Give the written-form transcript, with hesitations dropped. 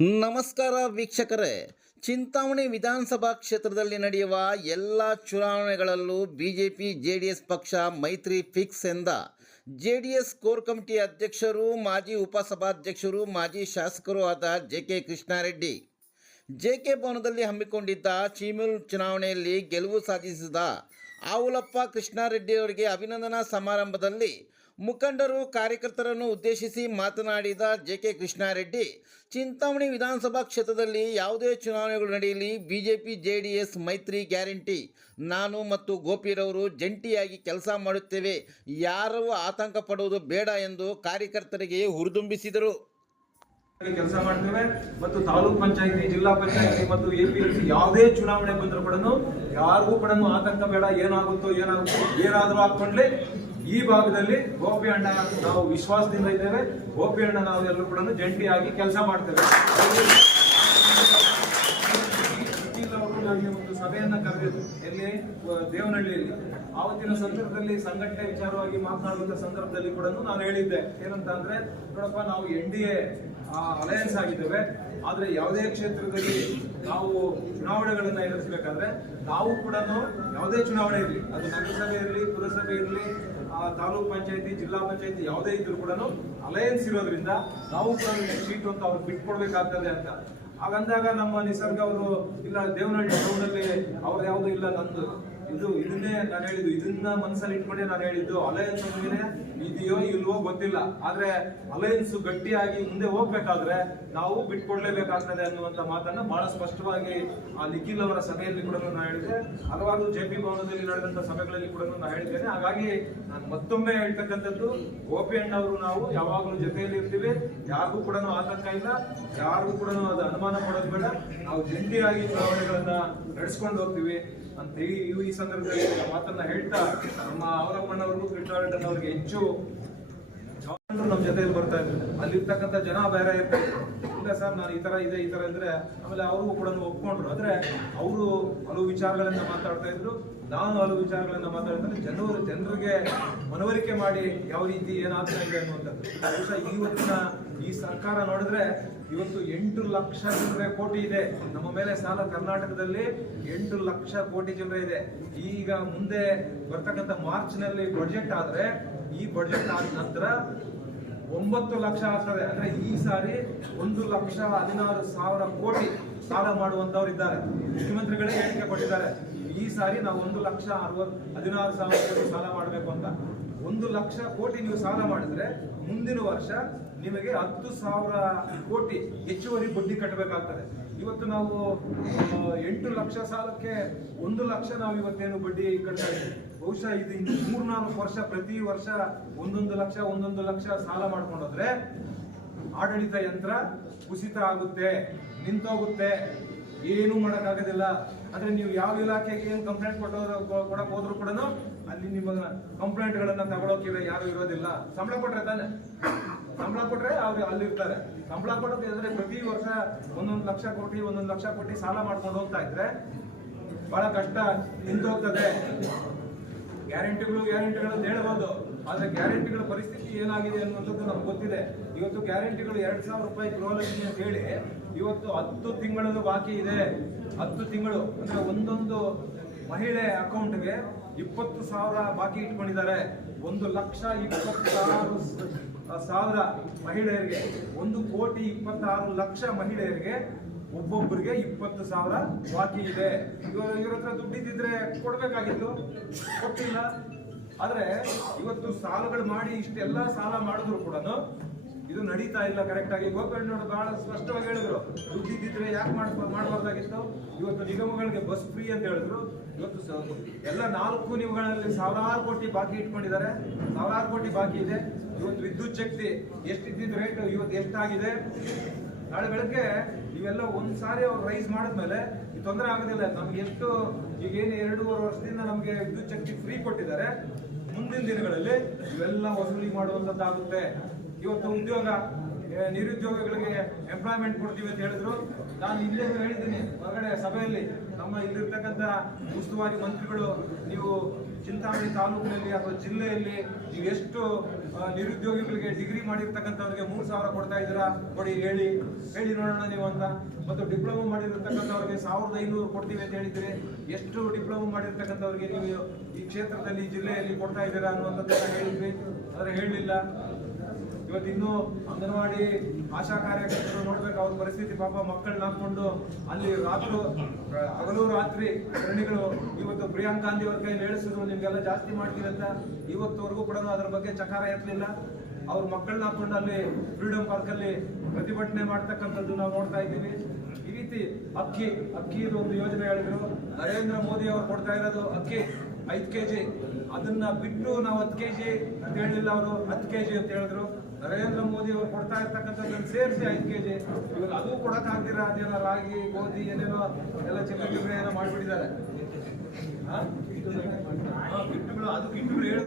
ನಮಸ್ಕಾರ ವೀಕ್ಷಕರೇ, ಚಿಂತಾಮಣಿ ವಿಧಾನಸಭಾ ಕ್ಷೇತ್ರದಲ್ಲಿ ನಡೆಯುವ ಎಲ್ಲ ಚುನಾವಣೆಗಳಲ್ಲೂ ಬಿಜೆಪಿ ಜೆಡಿಎಸ್ ಪಕ್ಷ ಮೈತ್ರಿ ಫಿಕ್ಸ್ ಎಂದ ಜೆಡಿಎಸ್ ಕೋರ್ ಕಮಿಟಿ ಅಧ್ಯಕ್ಷರು, ಮಾಜಿ ಉಪಸಭಾಧ್ಯಕ್ಷರು, ಮಾಜಿ ಶಾಸಕರು ಆದ ಜೆ.ಕೆ. ಕೃಷ್ಣಾರೆಡ್ಡಿ ಜೆ.ಕೆ. ಭವನದಲ್ಲಿ ಹಮ್ಮಿಕೊಂಡಿದ್ದ ಚೀಮೂಲ್ ಚುನಾವಣೆಯಲ್ಲಿ ಗೆಲುವು ಸಾಧಿಸಿದ ಆವುಲಪ್ಪ ಕೃಷ್ಣಾರೆಡ್ಡಿ ಅವರಿಗೆ ಅಭಿನಂದನಾ ಸಮಾರಂಭದಲ್ಲಿ ಮುಖಂಡರು ಕಾರ್ಯಕರ್ತರನ್ನು ಉದ್ದೇಶಿಸಿ ಮಾತನಾಡಿದ ಜೆ.ಕೆ. ಕೃಷ್ಣಾರೆಡ್ಡಿ, ಚಿಂತಾಮಣಿ ವಿಧಾನಸಭಾ ಕ್ಷೇತ್ರದಲ್ಲಿ ಯಾವುದೇ ಚುನಾವಣೆಗಳು ನಡೆಯಲಿ ಬಿಜೆಪಿ ಜೆಡಿಎಸ್ ಮೈತ್ರಿ ಗ್ಯಾರಂಟಿ. ನಾನು ಮತ್ತು ಗೋಪಿರವರು ಜಂಟಿಯಾಗಿ ಕೆಲಸ ಮಾಡುತ್ತೇವೆ, ಯಾರೂ ಆತಂಕ ಪಡುವುದು ಬೇಡ ಎಂದು ಕಾರ್ಯಕರ್ತರಿಗೆ ಹುರಿದುಂಬಿಸಿದರು. ಕೆಲಸ ಮಾಡ್ತೇವೆ ಮತ್ತು ತಾಲೂಕ್ ಪಂಚಾಯತಿ, ಜಿಲ್ಲಾ ಪಂಚಾಯತಿ ಮತ್ತು APMC ಯಾವುದೇ ಚುನಾವಣೆ ಬಂದರೂ ಕೂಡ ಯಾರಿಗೂ ಕೂಡ ಆತಂಕ ಬೇಡ. ಏನಾಗುತ್ತೋ ಏನಾದರೂ ಹಾಕೊಂಡ್ಲಿ ಈ ಭಾಗದಲ್ಲಿ ಗೋಪಿ ಅಣ್ಣ ನಾವು ವಿಶ್ವಾಸದಿಂದ ಇದ್ದೇವೆ. ಗೋಪಿ ಅಣ್ಣ ನಾವು ಎಲ್ಲರೂ ಕೂಡ ಜಂಟಿಯಾಗಿ ಕೆಲಸ ಮಾಡ್ತೇವೆ. ನನಗೆ ಒಂದು ಸಭೆಯನ್ನ ಕರೆದಿದ್ದು ಎಲ್ಲಿ ದೇವನಹಳ್ಳಿಯಲ್ಲಿ. ಆವತ್ತಿನ ಸಂದರ್ಭದಲ್ಲಿ ಸಂಘಟನೆ ವಿಚಾರವಾಗಿ ಮಾತನಾಡುವಂತ ಸಂದರ್ಭದಲ್ಲಿ ಕೂಡ ನಾನು ಹೇಳಿದ್ದೆ ಏನಂತ ಅಂದ್ರೆ, ನೋಡಪ್ಪ, ನಾವು NDA ಅಲಯನ್ಸ್ ಆಗಿದ್ದೇವೆ, ಆದ್ರೆ ಯಾವುದೇ ಕ್ಷೇತ್ರದಲ್ಲಿ ನಾವು ಚುನಾವಣೆಗಳನ್ನ ಎದುರಿಸಬೇಕಾದ್ರೆ ನಾವು ಕೂಡ ಯಾವುದೇ ಚುನಾವಣೆ ಇರಲಿ, ಅದು ನಗರಸಭೆ ಇರಲಿ, ಪುರಸಭೆ ಇರಲಿ, ತಾಲೂಕ್ ಪಂಚಾಯತಿ, ಜಿಲ್ಲಾ ಪಂಚಾಯತಿ ಯಾವುದೇ ಇದ್ರು ಕೂಡ ಅಲಯನ್ಸ್ ಇರೋದ್ರಿಂದ ನಾವು ಕೂಡ ಸೀಟು ಅಂತ ಅವ್ರಿಗೆ ಬಿಟ್ಕೊಡ್ಬೇಕಾಗ್ತದೆ ಅಂತ. ಹಾಗಂದಾಗ ನಮ್ಮ ನಿಸರ್ಗ ಅವರು, ಇಲ್ಲ ದೇವನಹಳ್ಳಿ ಟೌನಲ್ಲಿ ಅವ್ರು ಯಾವುದು ಇಲ್ಲ, ನಂದು ಇದನ್ನೇ ನಾನು ಹೇಳಿದ್ದು, ಇದನ್ನ ಮನಸ್ಸಲ್ಲಿ ಇಟ್ಕೊಂಡೆ ನಾನು ಹೇಳಿದ್ದು. ಅಲಯನ್ಸ್ ಮೇಲೆ ಇದೆಯೋ ಇಲ್ವೋ ಗೊತ್ತಿಲ್ಲ, ಆದ್ರೆ ಅಲಯನ್ಸ್ ಗಟ್ಟಿಯಾಗಿ ಮುಂದೆ ಹೋಗ್ಬೇಕಾದ್ರೆ ನಾವು ಬಿಟ್ಕೊಡ್ಲೇಬೇಕಾಗ್ತದೆ ಅನ್ನುವಂತ ಮಾತನ್ನ ಬಹಳ ಸ್ಪಷ್ಟವಾಗಿ ಆ ನಿಖಿಲ್ ಅವರ ಸಭೆಯಲ್ಲಿ ಕೂಡ ನಾನು ಹೇಳಿದೆ. ಹಲವಾರು JP ಭವನದಲ್ಲಿ ನಡೆದಂತ ಸಭೆಗಳಲ್ಲಿ ಕೂಡ ನಾನು ಹೇಳಿದ್ದೇನೆ. ಹಾಗಾಗಿ ನಾನು ಮತ್ತೊಮ್ಮೆ ಹೇಳ್ತಕ್ಕಂಥದ್ದು, ಗೋಪಿ ಅಣ್ಣವರು ನಾವು ಯಾವಾಗಲೂ ಜೊತೆಯಲ್ಲಿ ಇರ್ತೀವಿ, ಯಾರಿಗೂ ಕೂಡ ಆತಂಕ ಇಲ್ಲ, ಯಾರಿಗೂ ಕೂಡ ಅದು ಅನುಮಾನ ಪಡೋದು ಬೇಡ. ನಾವು ಜಂಟಿಯಾಗಿ ಚುನಾವಣೆಗಳನ್ನ ನಡೆಸ್ಕೊಂಡು ಹೋಗ್ತೀವಿ ಅಂತ ಈ ಸಂದರ್ಭದಲ್ಲಿ ಮಾತನ್ನ ಹೇಳ್ತಾ, ನಮ್ಮ ಅವರಪ್ಪಣ್ಣವ್ರಿಗೂ ಕೃಷ್ಣಾರೆಡ್ಡಿ ಅವ್ರಿಗೆ ಹೆಚ್ಚು ನಮ್ಮ ಜೊತೆಯಲ್ಲಿ ಬರ್ತಾ ಇದ್ರು. ಅಲ್ಲಿರ್ತಕ್ಕಂಥ ಜನ ಬೇರೆ ಇರ್ತಾರೆ, ಇಲ್ಲ ಸರ್ ನಾನು ಈ ತರ ಅಂದ್ರೆ ಆಮೇಲೆ ಅವ್ರಿಗೂ ಕೂಡ ಒಪ್ಕೊಂಡ್ರು. ಆದ್ರೆ ಅವರು ಹಲವು ವಿಚಾರಗಳನ್ನ ಮಾತಾಡ್ತಾ ಇದ್ರು, ನಾನು ಹಲವು ವಿಚಾರಗಳನ್ನ ಮಾತಾಡ್ತಾರೆ. ಜನರಿಗೆ ಮನವರಿಕೆ ಮಾಡಿ ಯಾವ ರೀತಿ ಏನಾಗ್ತಾ ಇದೆ ಅನ್ನುವಂಥದ್ದು. ಬಹುಶಃ ಇವತ್ತಿನ ಈ ಸರ್ಕಾರ ನೋಡಿದ್ರೆ ಇವತ್ತು 8 ಲಕ್ಷ ಚಿಲ್ಲರೆ ಕೋಟಿ ಇದೆ ನಮ್ಮ ಮೇಲೆ ಸಾಲ. ಕರ್ನಾಟಕದಲ್ಲಿ 8 ಲಕ್ಷ ಕೋಟಿ ಚಿಲ್ಲರೆ ಇದೆ. ಈಗ ಮುಂದೆ ಬರ್ತಕ್ಕಂಥ ಮಾರ್ಚ್ ನಲ್ಲಿ ಬಡ್ಜೆಟ್ ಆದ್ರೆ, ಈ ಬಡ್ಜೆಟ್ ಆದ ನಂತರ 9 ಲಕ್ಷ ಆಗ್ತದೆ. ಅಂದ್ರೆ ಈ ಸಾರಿ 1,16,000 ಕೋಟಿ ಸಾಲ ಮಾಡುವಂತವ್ರು ಇದ್ದಾರೆ. ಮುಖ್ಯಮಂತ್ರಿಗಳೇ ಹೇಳಿಕೆ ಕೊಟ್ಟಿದ್ದಾರೆ, ಈ ಸಾರಿ ನಾವು 1,16,000 ಕೋಟಿ ಸಾಲ ಮಾಡಬೇಕು ಅಂತ. 1 ಲಕ್ಷ ಕೋಟಿ ನೀವು ಸಾಲ ಮಾಡಿದ್ರೆ ಮುಂದಿನ ವರ್ಷ ನಿಮಗೆ 10,000 ಕೋಟಿ ಹೆಚ್ಚುವರಿ ಬಡ್ಡಿ ಕಟ್ಟಬೇಕಾಗ್ತದೆ. ಇವತ್ತು ನಾವು 8 ಲಕ್ಷ ಸಾಲಕ್ಕೆ 1 ಲಕ್ಷ ನಾವು ಇವತ್ತೇನು ಬಡ್ಡಿ ಕಟ್ತಾ ಇದ್ದೀವಿ. ಬಹುಶಃ ಇದು ಇನ್ನು 3-4 ವರ್ಷ ಪ್ರತಿ ವರ್ಷ 1 ಲಕ್ಷ ಸಾಲ ಮಾಡ್ಕೊಂಡೋದ್ರೆ ಆಡಳಿತ ಯಂತ್ರ ಕುಸಿತ ಆಗುತ್ತೆ, ನಿಂತೋಗುತ್ತೆ, ಏನು ಮಾಡಕ್ಕಾಗೋದಿಲ್ಲ. ಅಂದ್ರೆ ನೀವು ಯಾವ ಇಲಾಖೆಗೆ ಏನು ಕಂಪ್ಲೇಂಟ್ ಕೊಡಕ್ ಹೋದ್ರು ಕೂಡ ಅಲ್ಲಿ ನಿಮ್ಮ ಕಂಪ್ಲೇಂಟ್ ಗಳನ್ನ ತಗೊಳಕ್ಕೆ ಯಾರು ಇರೋದಿಲ್ಲ. ಸಂಬಳ ಕೊಟ್ರೆ ತಾನೆ, ಸಂಬಳ ಕೊಟ್ರೆ ಅವ್ರು ಅಲ್ಲಿರ್ತಾರೆ. ಸಂಬಳ ಕೊಡೋಕೆ ಅಂದ್ರೆ ಪ್ರತಿ ವರ್ಷ 1 ಲಕ್ಷ ಕೋಟಿ ಸಾಲ ಮಾಡ್ಕೊಂಡು ಹೋಗ್ತಾ ಇದ್ರೆ ಬಹಳ ಕಷ್ಟ, ನಿಂತು ಹೋಗ್ತದೆ. ಗ್ಯಾರಂಟಿಗಳು ಹೇಳ್ಬೋದು, ಆದ್ರೆ ಗ್ಯಾರಂಟಿಗಳ ಪರಿಸ್ಥಿತಿ ಏನಾಗಿದೆ ಅನ್ನುವಂಥದ್ದು ನಮ್ಗೆ ಗೊತ್ತಿದೆ. ಇವತ್ತು ಗ್ಯಾರಂಟಿಗಳು 2,000 ರೂಪಾಯಿ ಗೃಹಲಕ್ಷ್ಮಿ ಅಂತ ಹೇಳಿ ಇವತ್ತು 10 ತಿಂಗಳು ಬಾಕಿ ಇದೆ. 10 ತಿಂಗಳು ಅಂದ್ರೆ ಒಂದೊಂದು ಮಹಿಳೆ ಅಕೌಂಟ್ಗೆ 20,000 ಬಾಕಿ ಇಟ್ಕೊಂಡಿದ್ದಾರೆ. 1,26,000 ಮಹಿಳೆಯರಿಗೆ, 1,26,00,000 ಮಹಿಳೆಯರಿಗೆ ಒಬ್ಬೊಬ್ಬರಿಗೆ 20,000 ಬಾಕಿ ಇದೆ. ಇವ್ರ ಹತ್ರ ದುಡ್ಡಿದ್ರೆ ಕೊಡ್ಬೇಕಾಗಿತ್ತು, ಕೊಟ್ಟಿಲ್ಲ. ಆದ್ರೆ ಇವತ್ತು ಸಾಲಗಳು ಮಾಡಿ ಇಷ್ಟೆಲ್ಲ ಸಾಲ ಮಾಡಿದ್ರು ಕೂಡ ಇದು ನಡೀತಾ ಇಲ್ಲ ಕರೆಕ್ಟ್ ಆಗಿ. ಗೋಕರ್ಣೋಡು ಬಹಳ ಸ್ಪಷ್ಟವಾಗಿ ಹೇಳಿದ್ರು, ದುಡ್ಡಿದ್ರೆ ಯಾಕೆ ಮಾಡಬಾರ್ದಾಗಿತ್ತು. ಇವತ್ತು ನಿಗಮಗಳಿಗೆ ಬಸ್ ಫ್ರೀ ಅಂತ ಹೇಳಿದ್ರು. ಇವತ್ತು ಎಲ್ಲ 4 ನಿಗಮಗಳಲ್ಲಿ 1,000 ಕೋಟಿ ಬಾಕಿ ಇಟ್ಕೊಂಡಿದ್ದಾರೆ, 1,000 ಕೋಟಿ ಬಾಕಿ ಇದೆ. ಇವತ್ತು ವಿದ್ಯುತ್ ಶಕ್ತಿ ಎಷ್ಟಿದ್ದ ರೇಟ್ ಇವತ್ತು ಎಷ್ಟಾಗಿದೆ. ನಾಳೆ ಬೆಳಗ್ಗೆ ಇವೆಲ್ಲ ಒಂದ್ಸಾರಿ ಅವ್ರು ರೈಸ್ ಮಾಡಿದ್ಮೇಲೆ ತೊಂದರೆ ಆಗೋದಿಲ್ಲ ನಮ್ಗೆ. ಎಷ್ಟು ಈಗೇನು 2.5 ವರ್ಷದಿಂದ ನಮ್ಗೆ ವಿದ್ಯುತ್ ಶಕ್ತಿ ಫ್ರೀ ಕೊಟ್ಟಿದ್ದಾರೆ, ಮುಂದಿನ ದಿನಗಳಲ್ಲಿ ಇವೆಲ್ಲ ವಸೂಲಿ ಮಾಡುವಂತದ್ದಾಗುತ್ತೆ. ಇವತ್ತು ಉದ್ಯೋಗ, ನಿರುದ್ಯೋಗಿಗಳಿಗೆ ಎಂಪ್ಲಾಯ್ಮೆಂಟ್ ಕೊಡ್ತೀವಿ ಅಂತ ಹೇಳಿದ್ರು. ನಾನು ಇಲ್ಲೇ ಹೇಳಿದ್ದೀನಿ ಹೊರಗಡೆ ಸಭೆಯಲ್ಲಿ, ನಮ್ಮ ಇಲ್ಲಿರ್ತಕ್ಕಂಥ ಉಸ್ತುವಾರಿ ಮಂತ್ರಿಗಳು, ನೀವು ಚಿಂತಾಮಣಿ ತಾಲೂಕಿನಲ್ಲಿ ಅಥವಾ ಜಿಲ್ಲೆಯಲ್ಲಿ ನೀವು ಎಷ್ಟು ನಿರುದ್ಯೋಗಿಗಳಿಗೆ ಡಿಗ್ರಿ ಮಾಡಿರ್ತಕ್ಕಂಥವ್ರಿಗೆ 3,000 ಕೊಡ್ತಾ ಇದ್ದೀರಾ ಕೊಡಿ, ಹೇಳಿ ನೋಡೋಣ ನೀವು ಅಂತ. ಮತ್ತು ಡಿಪ್ಲೊಮಾ ಮಾಡಿರ್ತಕ್ಕಂಥವ್ರಿಗೆ 1,500 ಕೊಡ್ತೀವಿ ಅಂತ ಹೇಳಿದ್ರೆ ಎಷ್ಟು ಡಿಪ್ಲೊಮಾ ಮಾಡಿರ್ತಕ್ಕಂಥವ್ರಿಗೆ ನೀವು ಈ ಕ್ಷೇತ್ರದಲ್ಲಿ ಜಿಲ್ಲೆಯಲ್ಲಿ ಕೊಡ್ತಾ ಇದ್ದೀರಾ ಅನ್ನುವಂಥದ್ದನ್ನ ಹೇಳಿದ್ವಿ, ಆದರೆ ಹೇಳಲಿಲ್ಲ. ಇವತ್ತಿನ್ನೂ ಅಂಗನವಾಡಿ ಆಶಾ ಕಾರ್ಯಕರ್ತರು ನೋಡ್ಬೇಕು ಅವ್ರ ಪರಿಸ್ಥಿತಿ. ಪಾಪ ಮಕ್ಕಳನ್ನ ಹಾಕೊಂಡು ಅಲ್ಲಿ ಹಗಲು ರಾತ್ರಿ ಧರಣಿಗಳು. ಇವತ್ತು ಪ್ರಿಯಾಂಕ್ ಗಾಂಧಿ ಅವ್ರ ಕೈಯಲ್ಲಿ ಹೇಳಿಸಿದ್ರು ನಿಮ್ಗೆಲ್ಲ ಜಾಸ್ತಿ ಮಾಡ್ತೀವಿ ಅಂತ. ಇವತ್ತವರೆಗೂ ಕೂಡ ಅದರ ಬಗ್ಗೆ ಚಕಾರ ಎತ್ತಲಿಲ್ಲ. ಅವ್ರ ಮಕ್ಕಳನ್ನ ಹಾಕೊಂಡು ಅಲ್ಲಿ ಫ್ರೀಡಂ ಪಾರ್ಕ್ ಅಲ್ಲಿ ಪ್ರತಿಭಟನೆ ಮಾಡ್ತಕ್ಕಂಥದ್ದು ನಾವು ನೋಡ್ತಾ ಇದ್ದೀವಿ. ಈ ರೀತಿ ಅಕ್ಕಿದು ಒಂದು ಯೋಜನೆ ಹೇಳಿದ್ರು. ನರೇಂದ್ರ ಮೋದಿ ಅವರು ಕೊಡ್ತಾ ಇರೋದು ಅಕ್ಕಿ 5 kg, ಅದನ್ನ ಬಿಟ್ಟು ನಾವು 10 kg ಅಂತ ಹೇಳಿಲ್ಲ, ಅವರು 10 kg ಅಂತ ಹೇಳಿದ್ರು. ನರೇಂದ್ರ ಮೋದಿ ಅವರು ಕೊಡ್ತಾ ಇರ್ತಕ್ಕಂಥದ್ದನ್ನು ಸೇರಿಸಿ 5 kg. ಇವಾಗ ಅದು ಕೊಡಕ್ ಆಗ್ದಿರಾ ಅದೇನೋ ರಾಗಿ ಗೋಧಿ ಏನೇನೋ ಎಲ್ಲ ಚಿಲ್ಲರೆ ಏನೋ ಮಾಡ್ಬಿಟ್ಟಿದ್ದಾರೆ. ಬಿಟ್ಟುಗಳು ಅದು ಕಿಟ್ಟುಗಳು ಹೇಳ